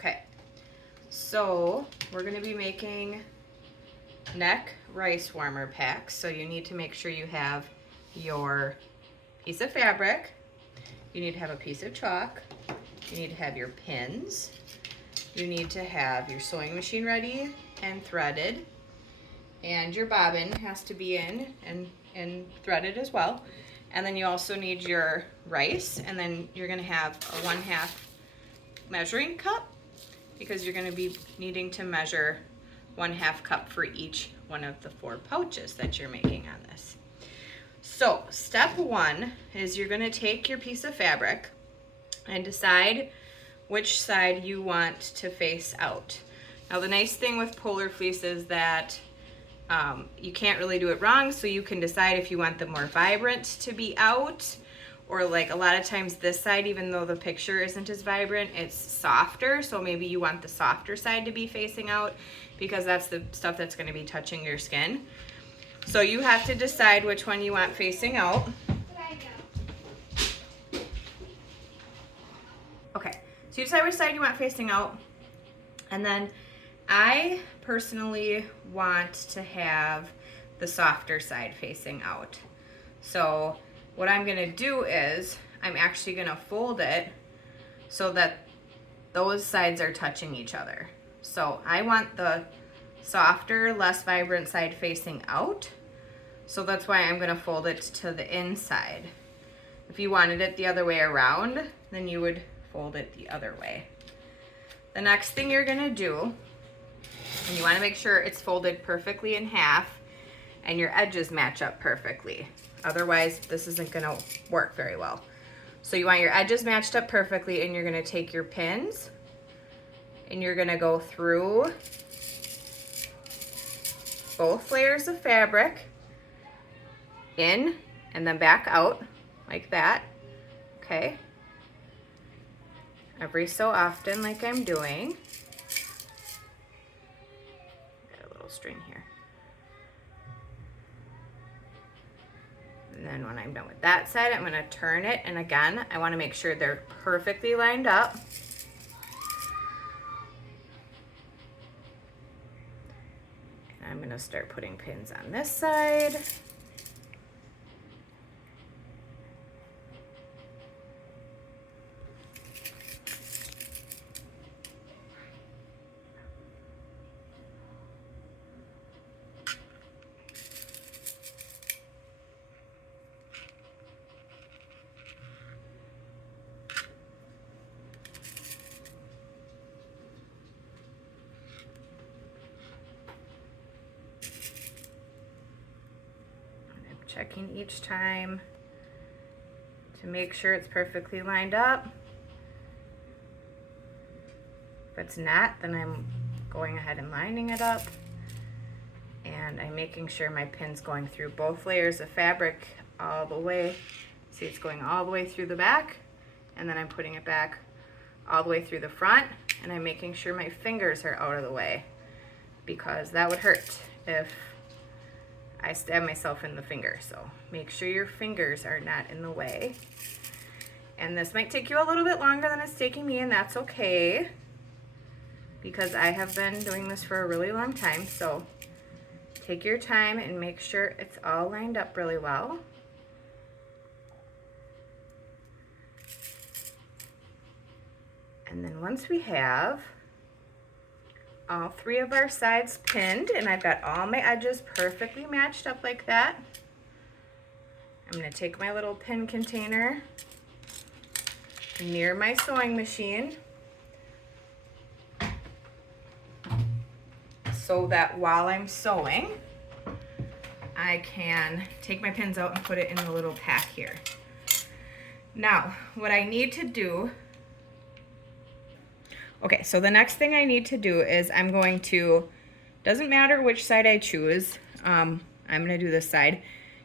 Okay, so we're gonna be making neck rice warmer packs. So you need to make sure you have your piece of fabric, you need to have a piece of chalk, you need to have your pins, you need to have your sewing machine ready and threaded, and your bobbin has to be in and threaded as well. And then you also need your rice, and then you're gonna have a 1/2 measuring cup because you're gonna be needing to measure 1/2 cup for each one of the 4 pouches that you're making on this. So step 1 is you're gonna take your piece of fabric and decide which side you want to face out. Now the nice thing with polar fleece is that you can't really do it wrong, so you can decide if you want the more vibrant to be out, or like a lot of times this side, even though the picture isn't as vibrant, it's softer, so maybe you want the softer side to be facing out because that's the stuff that's going to be touching your skin. So you have to decide which one you want facing out. Okay, so you decide which side you want facing out, and then I personally want to have the softer side facing out. So what I'm gonna do is I'm actually gonna fold it so that those sides are touching each other. So I want the softer, less vibrant side facing out. So that's why I'm gonna fold it to the inside. If you wanted it the other way around, then you would fold it the other way. The next thing you're gonna do, and you wanna make sure it's folded perfectly in half and your edges match up perfectly. Otherwise, this isn't gonna work very well. So you want your edges matched up perfectly, and you're gonna take your pins and you're gonna go through both layers of fabric, in and then back out like that, okay? Every so often, like I'm doing. Got a little string here. And then when I'm done with that side, I'm gonna turn it, and again, I wanna make sure they're perfectly lined up. And I'm gonna start putting pins on this side. Checking each time to make sure it's perfectly lined up. If it's not, then I'm going ahead and lining it up, and I'm making sure my pin's going through both layers of fabric all the way. See, it's going all the way through the back, and then I'm putting it back all the way through the front, and I'm making sure my fingers are out of the way because that would hurt if I stab myself in the finger. So make sure your fingers are not in the way. And this might take you a little bit longer than it's taking me, and that's okay because I have been doing this for a really long time. So take your time and make sure it's all lined up really well. And then once we have all 3 of our sides pinned, and I've got all my edges perfectly matched up like that, I'm going to take my little pin container near my sewing machine so that while I'm sewing, I can take my pins out and put it in the little pack here. Now, what I need to do, okay, so the next thing I need to do is I'm going to, doesn't matter which side I choose, I'm going to do this side.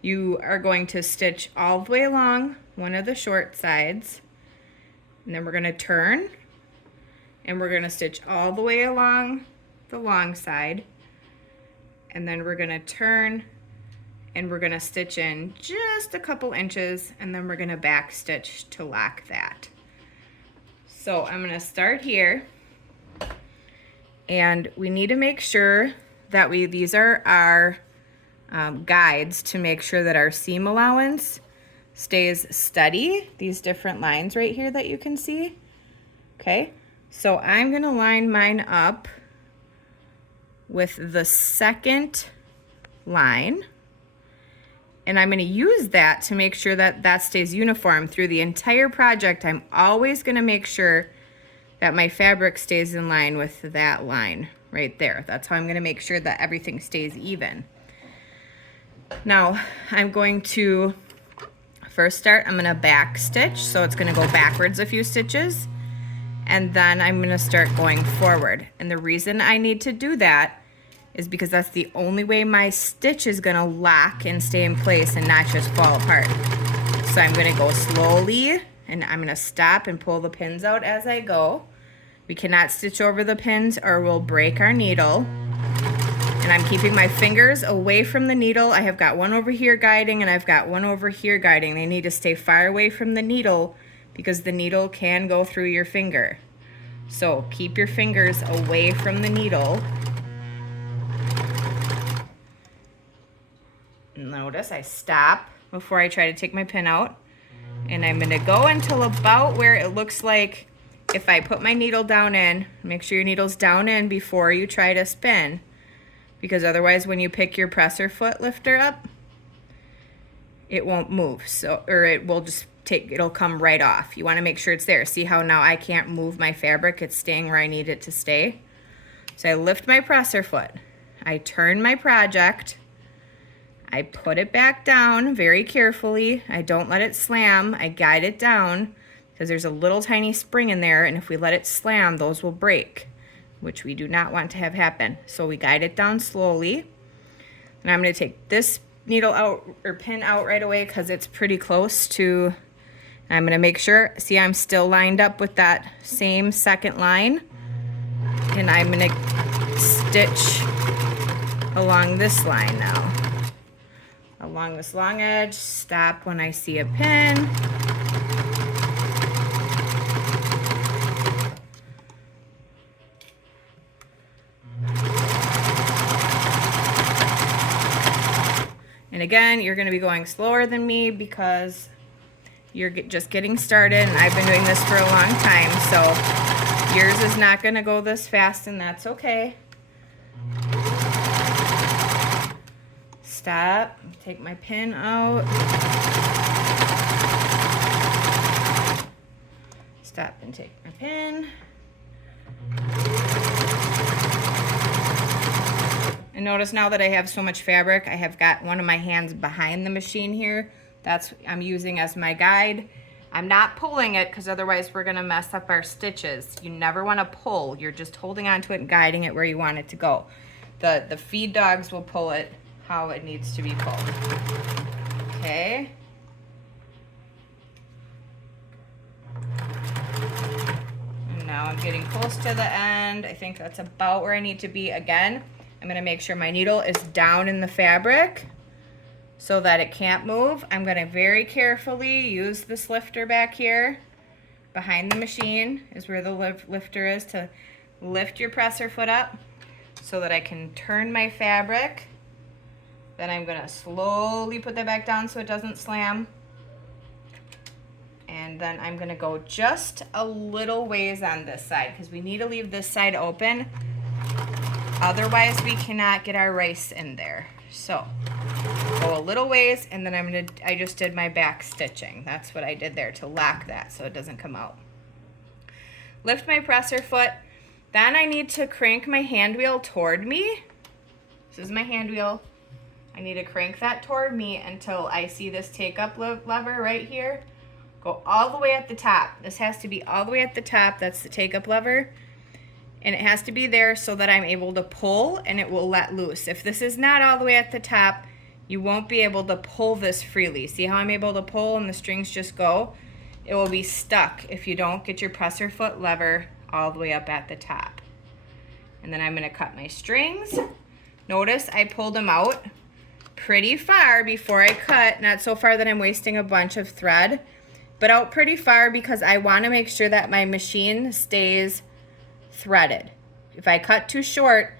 You are going to stitch all the way along one of the short sides, and then we're going to turn, and we're going to stitch all the way along the long side, and then we're going to turn, and we're going to stitch in just a couple inches, and then we're going to back stitch to lock that. So I'm going to start here, And we need to make sure that these are our guides to make sure that our seam allowance stays steady. These different lines right here that you can see. Okay, so I'm gonna line mine up with the second line, and I'm gonna use that to make sure that that stays uniform through the entire project. I'm always gonna make sure that my fabric stays in line with that line right there. That's how I'm gonna make sure that everything stays even. Now, I'm going to first start, I'm gonna back stitch, so it's gonna go backwards a few stitches, and then I'm gonna start going forward. And the reason I need to do that is because that's the only way my stitch is gonna lock and stay in place and not just fall apart. So I'm gonna go slowly, and I'm gonna stop and pull the pins out as I go. We cannot stitch over the pins or we'll break our needle. And I'm keeping my fingers away from the needle. I have got one over here guiding and I've got one over here guiding. They need to stay far away from the needle because the needle can go through your finger. So keep your fingers away from the needle. Notice I stop before I try to take my pin out. And I'm gonna go until about where it looks like if I put my needle down in, make sure your needle's down in before you try to spin, because otherwise when you pick your presser foot lifter up, it won't move. So, or it will just it'll come right off. You wanna make sure it's there. See how now I can't move my fabric, it's staying where I need it to stay. So I lift my presser foot, I turn my project, I put it back down very carefully. I don't let it slam, I guide it down because there's a little tiny spring in there, and if we let it slam, those will break, which we do not want to have happen. So we guide it down slowly. And I'm gonna take this needle out or pin out right away because it's pretty close to, I'm gonna make sure, see I'm still lined up with that same second line. And I'm gonna stitch along this line now. Along this long edge, stop when I see a pin. And again, you're gonna be going slower than me because you're just getting started, and I've been doing this for a long time, so yours is not gonna go this fast, and that's okay. Stop, take my pin out. Stop and take my pin. And notice now that I have so much fabric, I have got one of my hands behind the machine here. That's I'm using as my guide. I'm not pulling it because otherwise we're gonna mess up our stitches. You never wanna pull. You're just holding onto it and guiding it where you want it to go. The feed dogs will pull it how it needs to be pulled. Okay. And now I'm getting close to the end. I think that's about where I need to be again. I'm gonna make sure my needle is down in the fabric so that it can't move. I'm gonna very carefully use this lifter back here. Behind the machine is where the lifter is to lift your presser foot up so that I can turn my fabric. Then I'm gonna slowly put that back down so it doesn't slam. And then I'm gonna go just a little ways on this side because we need to leave this side open. Otherwise, we cannot get our rice in there. So, go a little ways, and then I just did my back stitching. That's what I did there to lock that so it doesn't come out. Lift my presser foot. Then I need to crank my hand wheel toward me. This is my hand wheel. I need to crank that toward me until I see this take up lever right here. Go all the way at the top. This has to be all the way at the top. That's the take up lever. And it has to be there so that I'm able to pull and it will let loose. If this is not all the way at the top, you won't be able to pull this freely. See how I'm able to pull and the strings just go? It will be stuck if you don't get your presser foot lever all the way up at the top. And then I'm gonna cut my strings. Notice I pulled them out pretty far before I cut, not so far that I'm wasting a bunch of thread, but out pretty far because I wanna make sure that my machine stays threaded. if I cut too short,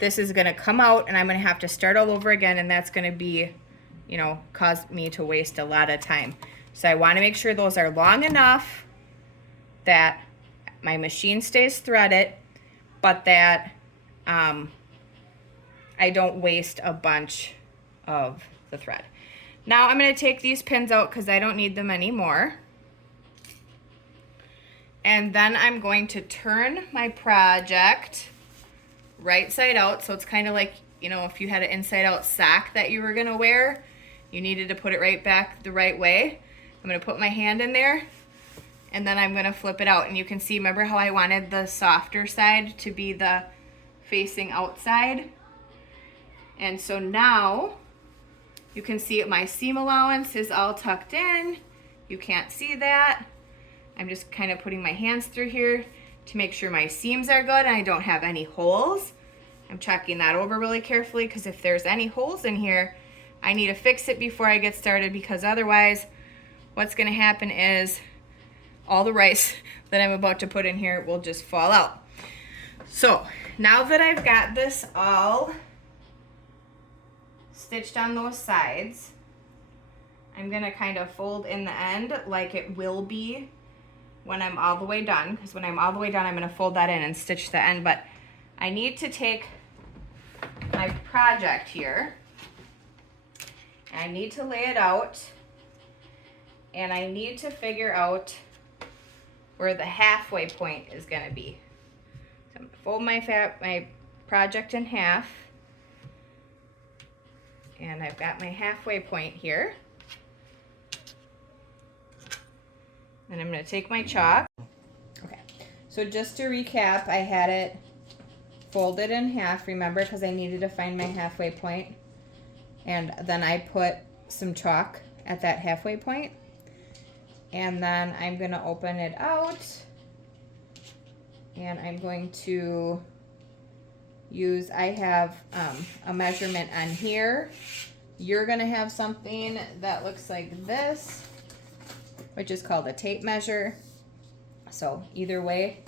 this is gonna come out and I'm gonna have to start all over again, and that's gonna be, you know, cause me to waste a lot of time. So I wanna make sure those are long enough that my machine stays threaded, but that I don't waste a bunch of the thread. Now I'm gonna take these pins out because I don't need them anymore. And then I'm going to turn my project right side out. So it's kind of like, you know, if you had an inside out sock that you were gonna wear, you needed to put it right back the right way. I'm gonna put my hand in there and then I'm gonna flip it out. And you can see, remember how I wanted the softer side to be the facing outside? And so now you can see my seam allowance is all tucked in. You can't see that. I'm just kind of putting my hands through here to make sure my seams are good and I don't have any holes. I'm checking that over really carefully because if there's any holes in here, I need to fix it before I get started, because otherwise what's gonna happen is all the rice that I'm about to put in here will just fall out. So now that I've got this all stitched on those sides, I'm gonna kind of fold in the end like it will be when I'm all the way done, because when I'm all the way done, I'm gonna fold that in and stitch the end. But I need to take my project here, and I need to lay it out, and I need to figure out where the halfway point is gonna be. So I'm gonna fold my project in half, and I've got my halfway point here. And I'm going to take my chalk. Okay, so just to recap, I had it folded in half, remember, because I needed to find my halfway point. And then I put some chalk at that halfway point. And then I'm going to open it out. And I'm going to use, I have a measurement on here. You're going to have something that looks like this, which is called a tape measure. So either way,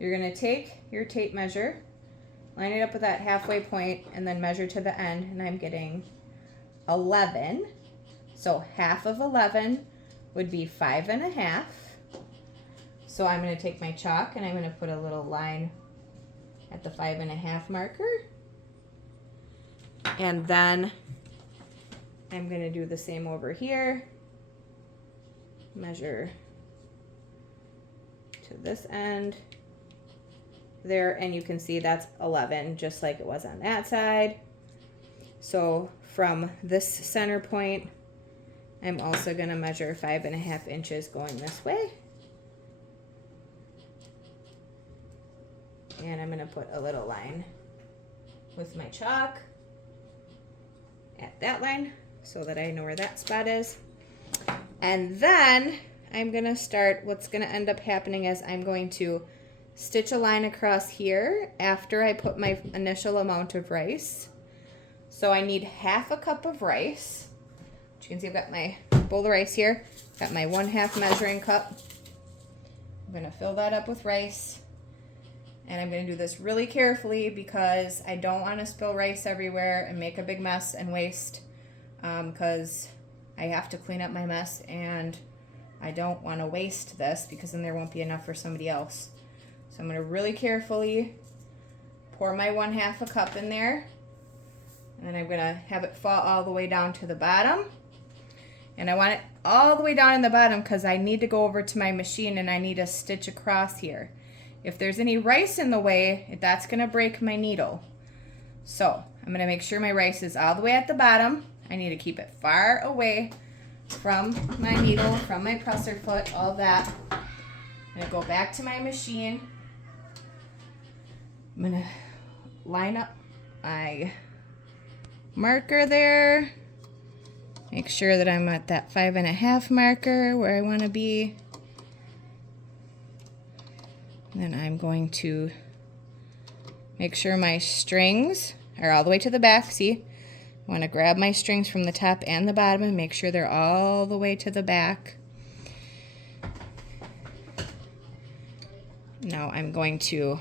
you're gonna take your tape measure, line it up with that halfway point, and then measure to the end, and I'm getting 11. So half of 11 would be 5.5. So I'm gonna take my chalk and I'm gonna put a little line at the 5.5 marker. And then I'm gonna do the same over here. Measure to this end there, and you can see that's 11, just like it was on that side. So from this center point, I'm also going to measure 5.5 inches going this way, and I'm going to put a little line with my chalk at that line so that I know where that spot is. And then I'm gonna start, what's gonna end up happening is I'm going to stitch a line across here after I put my initial amount of rice. So I need half a cup of rice. As you can see, I've got my bowl of rice here. Got my 1/2 measuring cup. I'm gonna fill that up with rice. And I'm gonna do this really carefully because I don't wanna spill rice everywhere and make a big mess and waste, because I have to clean up my mess and I don't want to waste this because then there won't be enough for somebody else. So I'm going to really carefully pour my 1/2 cup in there, and then I'm going to have it fall all the way down to the bottom. And I want it all the way down in the bottom because I need to go over to my machine and I need to stitch across here. If there's any rice in the way, that's going to break my needle. So I'm going to make sure my rice is all the way at the bottom. I need to keep it far away from my needle, from my presser foot, all that. I'm going to go back to my machine. I'm going to line up my marker there. Make sure that I'm at that 5.5 marker where I want to be. Then I'm going to make sure my strings are all the way to the back. See? I want to grab my strings from the top and the bottom and make sure they're all the way to the back. Now I'm going to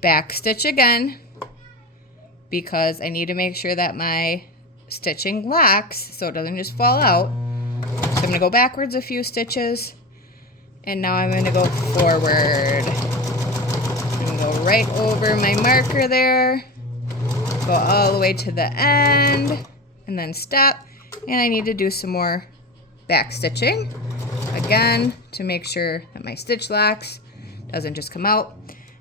back stitch again because I need to make sure that my stitching locks so it doesn't just fall out. So I'm going to go backwards a few stitches, and now I'm going to go forward. I'm going to go right over my marker there, go all the way to the end, and then stop. And I need to do some more back stitching again to make sure that my stitch locks doesn't just come out.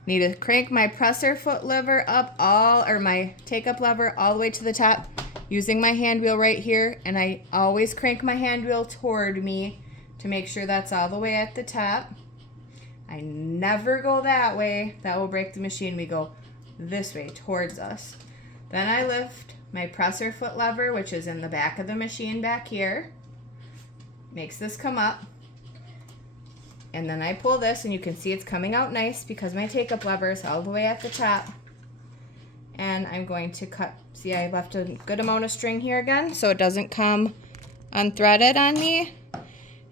Need to crank my presser foot lever up or my take up lever all the way to the top using my hand wheel right here, and I always crank my hand wheel toward me to make sure that's all the way at the top. I never go that way, that will break the machine. We go this way towards us. Then I lift my presser foot lever, which is in the back of the machine back here, makes this come up. And then I pull this, and you can see it's coming out nice because my take-up lever is all the way at the top. And I'm going to cut, see I left a good amount of string here again so it doesn't come unthreaded on me.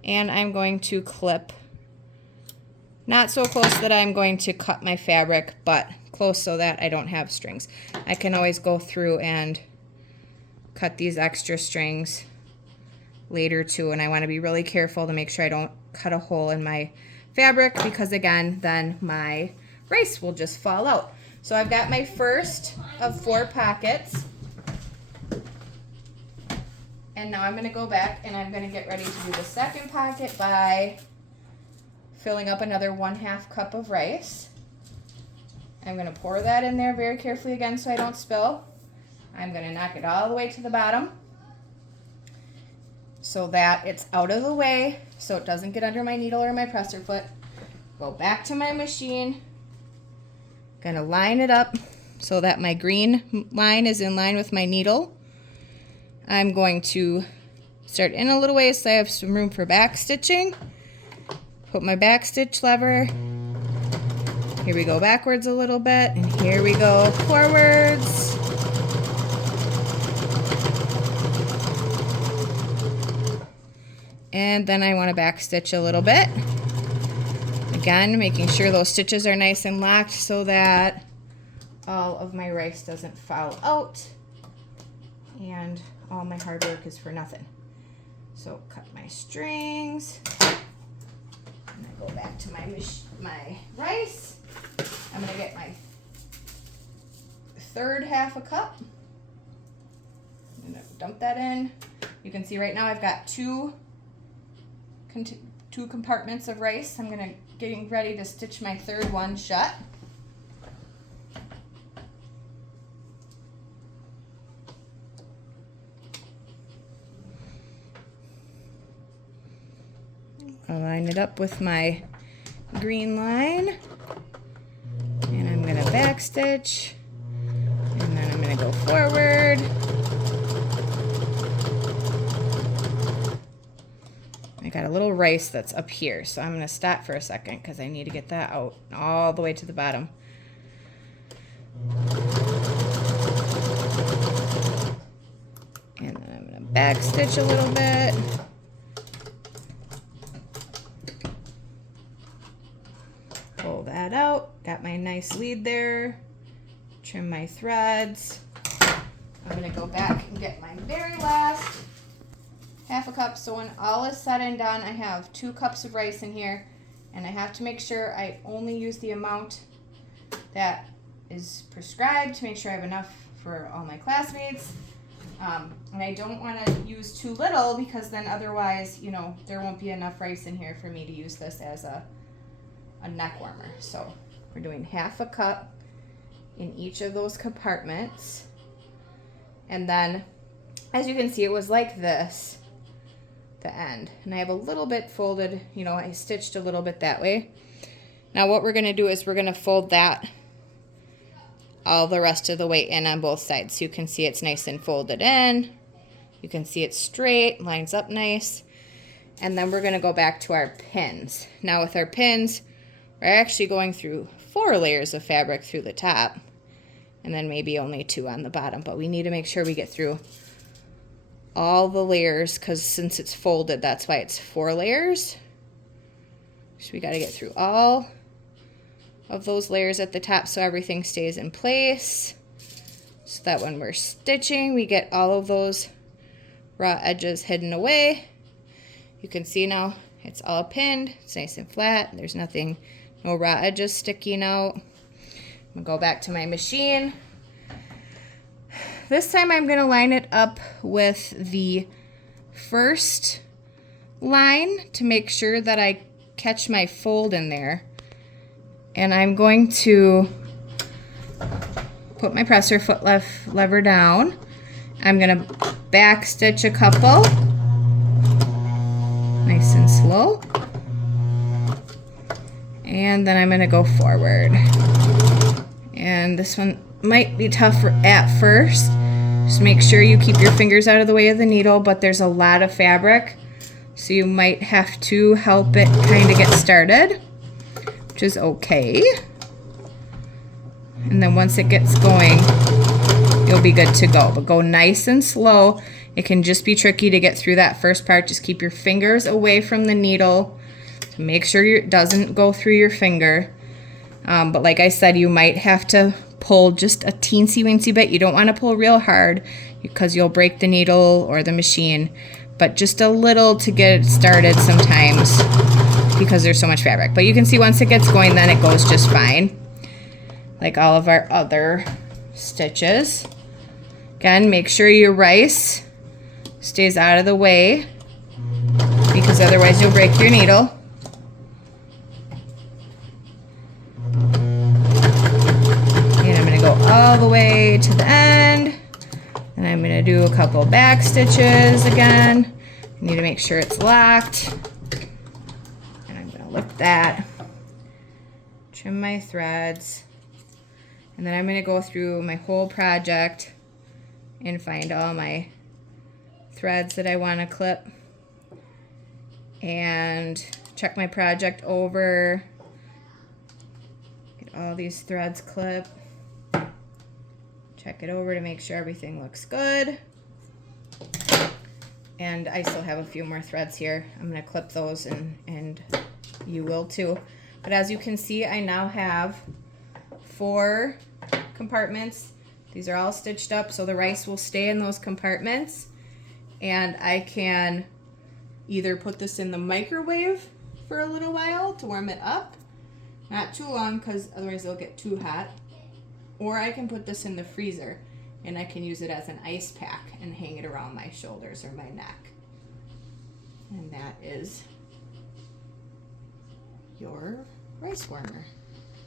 And I'm going to clip, not so close that I'm going to cut my fabric, but close so that I don't have strings. I can always go through and cut these extra strings later too, and I want to be really careful to make sure I don't cut a hole in my fabric because again then my rice will just fall out. So I've got my first of 4 pockets, and now I'm going to go back and I'm going to get ready to do the second pocket by filling up another 1/2 cup of rice. I'm going to pour that in there very carefully again so I don't spill. I'm going to knock it all the way to the bottom so that it's out of the way so it doesn't get under my needle or my presser foot. Go back to my machine. Gonna line it up so that my green line is in line with my needle. I'm going to start in a little ways so I have some room for back stitching. Put my back stitch lever. Here we go backwards a little bit, and here we go forwards. And then I want to back stitch a little bit. Again, making sure those stitches are nice and locked so that all of my rice doesn't fall out and all my hard work is for nothing. So cut my strings, and I go back to my rice. I'm going to get my third 1/2 cup. I'm going to dump that in. You can see right now I've got two compartments of rice. I'm getting ready to stitch my third one shut. I'll line it up with my green line, and I'm going to back stitch, and then I'm going to go forward. I got a little rice that's up here, so I'm going to stop for a second because I need to get that out all the way to the bottom. And then I'm going to back stitch a little bit. Pull that out. Got my nice lead there. Trim my threads. I'm going to go back and get my very last 1/2 cup. So when all is said and done, I have 2 cups of rice in here, and I have to make sure I only use the amount that is prescribed to make sure I have enough for all my classmates. And I don't want to use too little because then otherwise, you know, there won't be enough rice in here for me to use this as a neck warmer. So we're doing 1/2 cup in each of those compartments. And then, as you can see, it was like this, the end. And I have a little bit folded, you know, I stitched a little bit that way. Now what we're going to do is we're going to fold that all the rest of the way in on both sides. So you can see it's nice and folded in. You can see it's straight, lines up nice. And then we're going to go back to our pins. Now with our pins, we're actually going through 4 layers of fabric through the top, and then maybe only 2 on the bottom. But we need to make sure we get through all the layers, because since it's folded, that's why it's 4 layers. So we got to get through all of those layers at the top so everything stays in place. So that when we're stitching, we get all of those raw edges hidden away. You can see now it's all pinned, it's nice and flat. There's nothing, no raw edges sticking out. I'm gonna go back to my machine. This time I'm gonna line it up with the first line to make sure that I catch my fold in there. And I'm going to put my presser foot lever down. I'm gonna back stitch a couple, nice and slow. And then I'm gonna go forward. And this one might be tough at first. Just make sure you keep your fingers out of the way of the needle, but there's a lot of fabric, so you might have to help it kind of get started, which is okay. And then once it gets going, you'll be good to go. But go nice and slow. It can just be tricky to get through that first part. Just keep your fingers away from the needle to make sure it doesn't go through your finger. But like I said, you might have to pull just a teensy weensy bit. You don't want to pull real hard because you'll break the needle or the machine, but just a little to get it started sometimes because there's so much fabric. But you can see once it gets going, then it goes just fine, like all of our other stitches. Again, make sure your rice stays out of the way because otherwise you'll break your needle. Go all the way to the end, and I'm going to do a couple back stitches again. I need to make sure it's locked, and I'm going to lift that, trim my threads, and then I'm going to go through my whole project and find all my threads that I want to clip and check my project over, get all these threads clipped. Check it over to make sure everything looks good. And I still have a few more threads here. I'm going to clip those and you will too. But as you can see, I now have 4 compartments. These are all stitched up so the rice will stay in those compartments. And I can either put this in the microwave for a little while to warm it up. Not too long because otherwise it'll get too hot. Or I can put this in the freezer and I can use it as an ice pack and hang it around my shoulders or my neck. And that is your rice warmer.